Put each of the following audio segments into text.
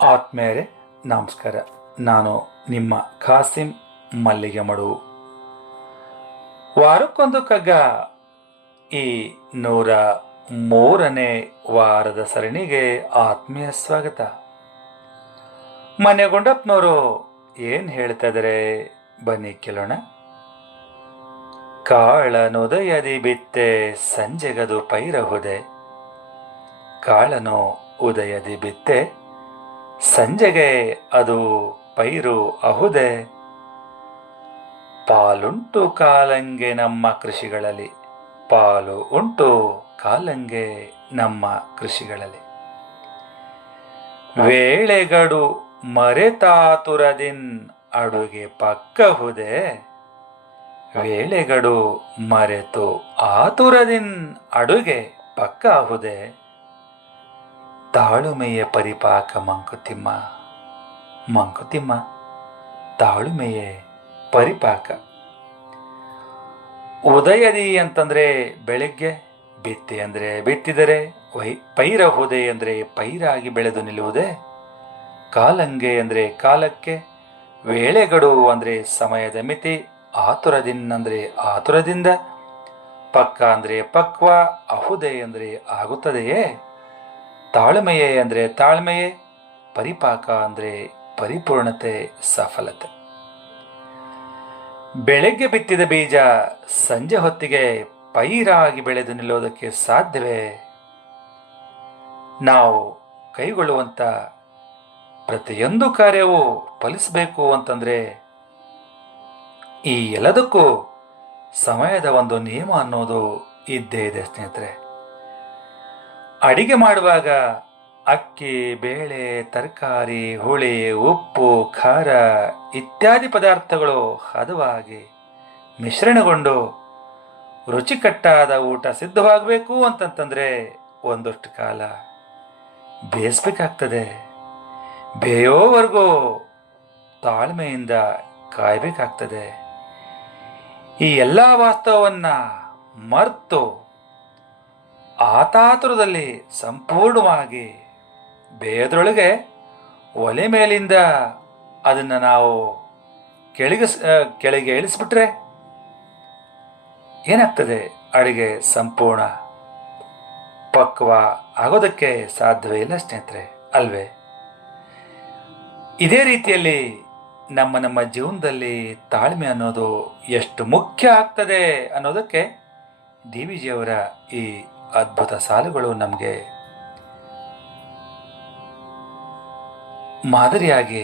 ಆತ್ಮೇರೆ ನಮಸ್ಕಾರ. ನಾನು ನಿಮ್ಮ ಖಾಸಿಂ ಮಲ್ಲಿಗೆ ಮಡು. ವಾರಕ್ಕೊಂದು ಕಗ್ಗ ಈ 103ನೇ ವಾರದ ಸರಣಿಗೆ ಆತ್ಮೀಯ ಸ್ವಾಗತ. ಮನೆ ಗುಂಡಪ್ಪನವರು ಏನ್ ಹೇಳ್ತಾ ಇದಾರೆ ಬನ್ನಿ ಕೇಳೋಣ. ಕಾಳನುದಯದಿ ಬಿತ್ತೆ ಸಂಜೆಗದು ಪೈರಹುದೆ, ಕಾಳನು ಉದಯದಿ ಬಿತ್ತೆ ಸಂಜೆಗೆ ಅದು ಪೈರು ಅಹುದೆ. ಪಾಲುಂಟು ಕಾಲಂಗೆ ನಮ್ಮ ಕೃಷಿಗಳಲ್ಲಿ, ಪಾಲು ಉಂಟು ಕಾಲಂಗೆ ನಮ್ಮ ಕೃಷಿಗಳಲ್ಲಿ. ವೇಳೆಗಡು ಮರೆತಾತುರದಿನ್ ಅಡುಗೆ ಪಕ್ಕಹುದೆ, ವೇಳೆಗಡು ಮರೆತು ಆತುರದಿನ್ ಅಡುಗೆ ಪಕ್ಕ ಅಹುದೆ. ತಾಳುಮೆಯ ಪರಿಪಾಕ ಮಂಕುತಿಮ್ಮ, ಮಂಕುತಿಮ್ಮ ತಾಳುಮೆಯ ಪರಿಪಾಕ. ಉದಯದಿ ಅಂತಂದ್ರೆ ಬೆಳಿಗ್ಗೆ, ಬಿತ್ತಿ ಅಂದ್ರೆ ಬಿತ್ತಿದರೆ, ಪೈರಹುದೆ ಅಂದ್ರೆ ಪೈರಾಗಿ ಬೆಳೆದು ನಿಲ್ಲುವುದೇ, ಕಾಲಂಗೆ ಅಂದ್ರೆ ಕಾಲಕ್ಕೆ, ವೇಳೆಗಡು ಅಂದ್ರೆ ಸಮಯದ ಮಿತಿ, ಆತುರದಿನ್ ಅಂದ್ರೆ ಆತುರದಿಂದ, ಪಕ್ಕ ಅಂದ್ರೆ ಪಕ್ವ, ಅಹುದೆ ಅಂದ್ರೆ ಆಗುತ್ತದೆಯೇ, ತಾಳ್ಮೆಯೇ ಅಂದರೆ ತಾಳ್ಮೆಯೇ, ಪರಿಪಾಕ ಅಂದರೆ ಪರಿಪೂರ್ಣತೆ, ಸಫಲತೆ. ಬೆಳಗ್ಗೆ ಬಿತ್ತಿದ ಬೀಜ ಸಂಜೆ ಹೊತ್ತಿಗೆ ಪೈರಾಗಿ ಬೆಳೆದು ನಿಲ್ಲೋದಕ್ಕೆ ಸಾಧ್ಯವೇ? ನಾವು ಕೈಗೊಳ್ಳುವಂಥ ಪ್ರತಿಯೊಂದು ಕಾರ್ಯವೂ ಫಲಿಸಬೇಕು ಅಂತಂದ್ರೆ ಈ ಎಲ್ಲದಕ್ಕೂ ಸಮಯದ ಒಂದು ನಿಯಮ ಅನ್ನೋದು ಇದ್ದೇ ಇದೆ ಸ್ನೇಹಿತರೆ. ಅಡಿಗೆ ಮಾಡುವಾಗ ಅಕ್ಕಿ, ಬೇಳೆ, ತರಕಾರಿ, ಹುಳಿ, ಉಪ್ಪು, ಖಾರ ಇತ್ಯಾದಿ ಪದಾರ್ಥಗಳು ಹದವಾಗಿ ಮಿಶ್ರಣಗೊಂಡು ರುಚಿಕಟ್ಟಾದ ಊಟ ಸಿದ್ಧವಾಗಬೇಕು ಅಂತಂತಂದ್ರೆ ಒಂದಷ್ಟು ಕಾಲ ಬೇಯಿಸ್ಬೇಕಾಗ್ತದೆ. ಬೇಯೋವರೆಗೂ ತಾಳ್ಮೆಯಿಂದ ಕಾಯಬೇಕಾಗ್ತದೆ. ಈ ಎಲ್ಲ ವಾಸ್ತವವನ್ನ ಮರೆತು ಆತಾತುರದಲ್ಲಿ ಸಂಪೂರ್ಣವಾಗಿ ಬೇಯದ್ರೊಳಗೆ ಒಲೆ ಮೇಲಿಂದ ಅದನ್ನು ನಾವು ಕೆಳಗೆ ಇಳಿಸ್ಬಿಟ್ರೆ ಏನಾಗ್ತದೆ? ಅಡಿಗೆ ಸಂಪೂರ್ಣ ಪಕ್ವ ಆಗೋದಕ್ಕೆ ಸಾಧ್ಯವೇ ಇಲ್ಲ ಸ್ನೇಹಿತರೆ, ಅಲ್ವೇ? ಇದೇ ರೀತಿಯಲ್ಲಿ ನಮ್ಮ ಜೀವನದಲ್ಲಿ ತಾಳ್ಮೆ ಅನ್ನೋದು ಎಷ್ಟು ಮುಖ್ಯ ಆಗ್ತದೆ ಅನ್ನೋದಕ್ಕೆ DVG ಅವರ ಈ ಅದ್ಭುತ ಸಾಲುಗಳು ನಮಗೆ ಮಾದರಿಯಾಗಿ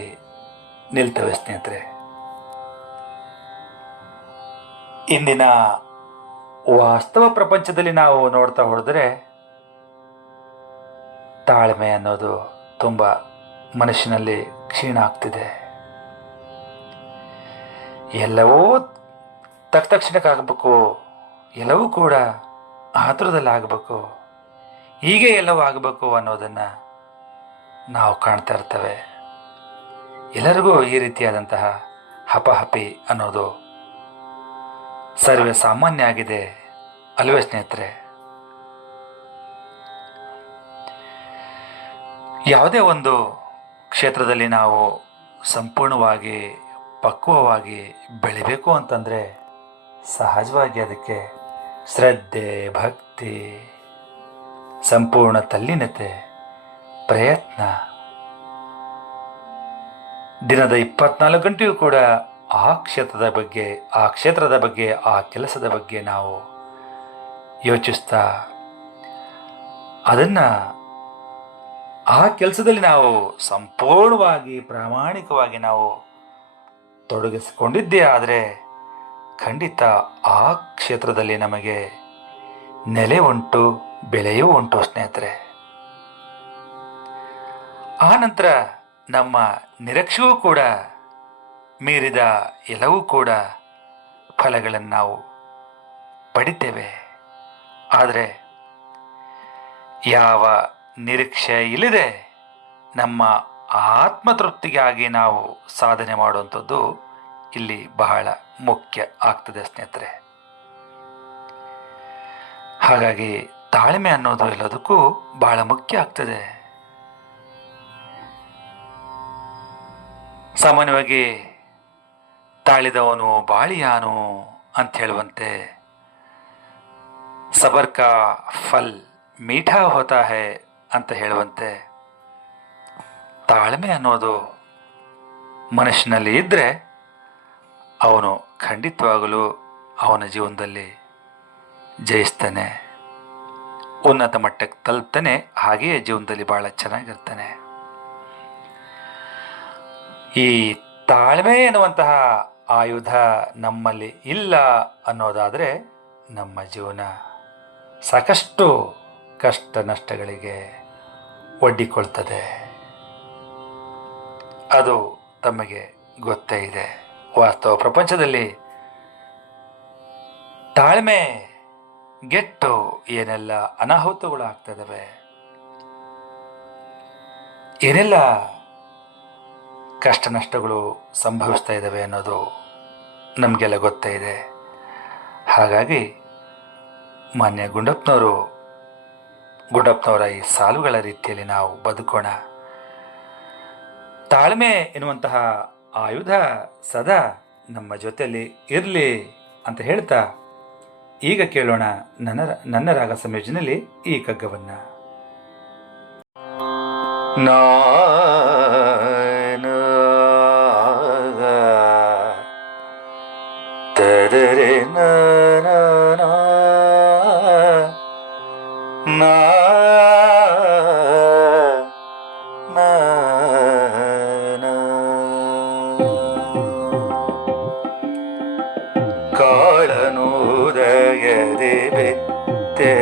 ನಿಲ್ತವೆ ಸ್ನೇಹಿತರೆ. ಇಂದಿನ ವಾಸ್ತವ ಪ್ರಪಂಚದಲ್ಲಿ ನಾವು ನೋಡ್ತಾ ಹೋದರೆ ತಾಳ್ಮೆ ಅನ್ನೋದು ತುಂಬ ಮನುಷ್ಯನಲ್ಲಿ ಕ್ಷೀಣ ಆಗ್ತಿದೆ. ಎಲ್ಲವೂ ತಕ್ಷಣಕ್ಕಾಗಬೇಕು, ಎಲ್ಲವೂ ಕೂಡ ಆತುರದಲ್ಲಿ ಆಗಬೇಕು, ಹೀಗೆ ಎಲ್ಲವೂ ಆಗಬೇಕು ಅನ್ನೋದನ್ನು ನಾವು ಕಾಣ್ತಾ ಇರ್ತೇವೆ. ಎಲ್ಲರಿಗೂ ಈ ರೀತಿಯಾದಂತಹ ಹಪಹಪಿ ಅನ್ನೋದು ಸರ್ವೇ ಸಾಮಾನ್ಯ ಆಗಿದೆ, ಅಲ್ವೇ ಸ್ನೇಹಿತರೆ? ಯಾವುದೇ ಒಂದು ಕ್ಷೇತ್ರದಲ್ಲಿ ನಾವು ಸಂಪೂರ್ಣವಾಗಿ ಪಕ್ವವಾಗಿ ಬೆಳಿಬೇಕು ಅಂತಂದರೆ ಸಹಜವಾಗಿ ಅದಕ್ಕೆ ಶ್ರದ್ಧೆ, ಭಕ್ತಿ, ಸಂಪೂರ್ಣ ತಲ್ಲೀನತೆ, ಪ್ರಯತ್ನ, ದಿನದ 24 ಗಂಟೆಯೂ ಕೂಡ ಆ ಕ್ಷೇತ್ರದ ಬಗ್ಗೆ ಆ ಕೆಲಸದ ಬಗ್ಗೆ ನಾವು ಯೋಚಿಸ್ತಾ ಅದನ್ನು ಆ ಕೆಲಸದಲ್ಲಿ ನಾವು ಸಂಪೂರ್ಣವಾಗಿ ಪ್ರಾಮಾಣಿಕವಾಗಿ ನಾವು ತೊಡಗಿಸಿಕೊಂಡಿದ್ದೇ ಆದರೆ ಖಂಡಿತ ಆ ಕ್ಷೇತ್ರದಲ್ಲಿ ನಮಗೆ ನೆಲೆ ಉಂಟು, ಬೆಲೆಯೂ ಉಂಟು ಸ್ನೇಹಿತರೆ. ಆ ನಂತರ ನಮ್ಮ ನಿರೀಕ್ಷೆಯೂ ಕೂಡ ಮೀರಿದ ಎಲ್ಲವೂ ಕೂಡ ಫಲಗಳನ್ನು ನಾವು ಪಡಿತೇವೆ. ಆದರೆ ಯಾವ ನಿರೀಕ್ಷೆ ಇಲ್ಲದೆ ನಮ್ಮ ಆತ್ಮತೃಪ್ತಿಗಾಗಿ ನಾವು ಸಾಧನೆ ಮಾಡುವಂಥದ್ದು ಇಲ್ಲಿ ಬಹಳ ಮುಖ್ಯ ಆಗ್ತದೆ ಸ್ನೇಹಿತರೆ. ಹಾಗಾಗಿ ತಾಳ್ಮೆ ಅನ್ನೋದು ಎಲ್ಲದಕ್ಕೂ ಬಹಳ ಮುಖ್ಯ ಆಗ್ತದೆ. ಸಾಮಾನ್ಯವಾಗಿ ತಾಳಿದವನು ಬಾಳಿಯಾನು ಅಂತ ಹೇಳುವಂತೆ ಸಬರ್ ಕಾ ಫಲ್ ಮೀಠಾ ಹೋತಾ ಹೈ ಅಂತ ಹೇಳುವಂತೆ ತಾಳ್ಮೆ ಅನ್ನೋದು ಮನುಷ್ಯನಲ್ಲಿ ಇದ್ದರೆ ಅವನು ಖಂಡಿತವಾಗಲೂ ಅವನ ಜೀವನದಲ್ಲಿ ಜಯಿಸ್ತಾನೆ, ಉನ್ನತ ಮಟ್ಟಕ್ಕೆ ತಲುಪ್ತಾನೆ, ಹಾಗೆಯೇ ಜೀವನದಲ್ಲಿ ಭಾಳ ಚೆನ್ನಾಗಿರ್ತಾನೆ. ಈ ತಾಳ್ಮೆ ಎನ್ನುವಂತಹ ಆಯುಧ ನಮ್ಮಲ್ಲಿ ಇಲ್ಲ ಅನ್ನೋದಾದರೆ ನಮ್ಮ ಜೀವನ ಸಾಕಷ್ಟು ಕಷ್ಟ ನಷ್ಟಗಳಿಗೆ ಒಡ್ಡಿಕೊಳ್ತದೆ. ಅದು ತಮಗೆ ಗೊತ್ತೇ ಇದೆ. ವಾಸ್ತವ ಪ್ರಪಂಚದಲ್ಲಿ ತಾಳ್ಮೆ ಗೆಟ್ಟು ಏನೆಲ್ಲ ಅನಾಹುತಗಳು ಆಗ್ತದವೆ, ಏನೆಲ್ಲ ಕಷ್ಟ ನಷ್ಟಗಳು ಸಂಭವಿಸ್ತಾ ಇದ್ದಾವೆ ಅನ್ನೋದು ನಮಗೆಲ್ಲ ಗೊತ್ತೇ ಇದೆ. ಹಾಗಾಗಿ ಮಾನ್ಯ ಗುಂಡಪ್ಪನವರ ಈ ಸಾಲುಗಳ ರೀತಿಯಲ್ಲಿ ನಾವು ಬದುಕೋಣ. ತಾಳ್ಮೆ ಎನ್ನುವಂತಹ ಆಯುಧ ಸದಾ ನಮ್ಮ ಜೊತೆಯಲ್ಲಿ ಇರಲಿ ಅಂತ ಹೇಳ್ತಾ ಈಗ ಕೇಳೋಣ ನನ್ನ ರಾಗ ಸಂಯೋಜನೆಯಲ್ಲಿ ಈ ಕಗ್ಗವನ್ನು. ಕಾಳನೂದಯದಿ ಬಿತ್ತೆ,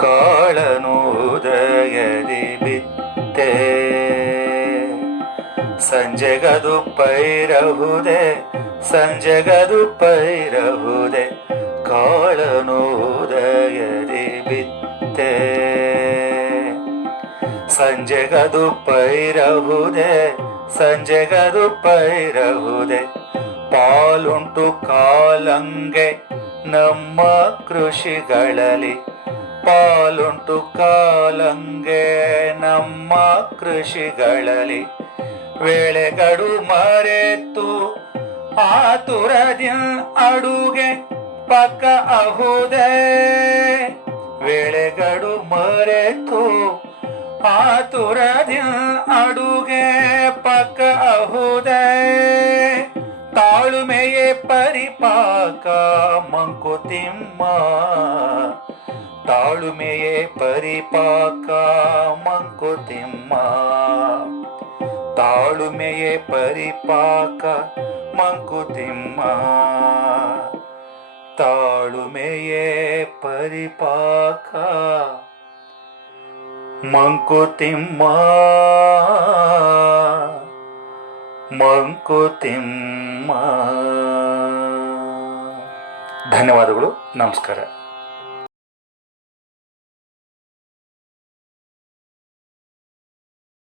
ಕಾಳನೂದಯದಿ ಬಿತ್ತೆ, ಸಂಜೆಗದು ಪೈರಹುದೆ, ಸಂಜೆಗದು ಪೈರಹುದೆ, ಕಾಳನೂದಯದಿ ಬಿತ್ತೆ, ಸಂಜೆಗದು ಪೈರಹುದೆ, ಸಂಜೆಗದು ಪೈರಹುದೆ, ಪಾಲುಂಟು ಕಾಲಂಗೆ ನಮ್ಮ ಕೃಷಿಗಳಲ್ಲಿ, ಪಾಲುಂಟು ಕಾಲಂಗೆ ನಮ್ಮ ಕೃಷಿಗಳಲ್ಲಿ, ವೇಳೆಗಡು ಮರೆತು ಆತುರದಿ ಅಡುಗೆ ಪಕ್ಕ ಅಹುದೆ, ವೇಳೆಗಡು ಮರೆತು ಆತುರದಿ ಅಡುಗೆ ಪಕ್ಕ ಅಹುದೆ, ತಾಳುಮೆಯೇ ಪರಿಪಾಕ ಮಂಕುತಿಮ್ಮ, ತಾಳುಮೆಯೇ ಪರಿಪಾಕ ಮಂಕುತಿಮ್ಮ, ತಾಳುಮೆಯೇ ಪರಿಪಾಕ ಮಂಕುತಿಮ್ಮ, ತಾಳುಮೆಯೇ ಪರಿಪಾಕ ಮಂಕುತಿಮ್ಮ, ಮಂಕುತಿಮ್ಮ. ಧನ್ಯವಾದಗಳು. ನಮಸ್ಕಾರ.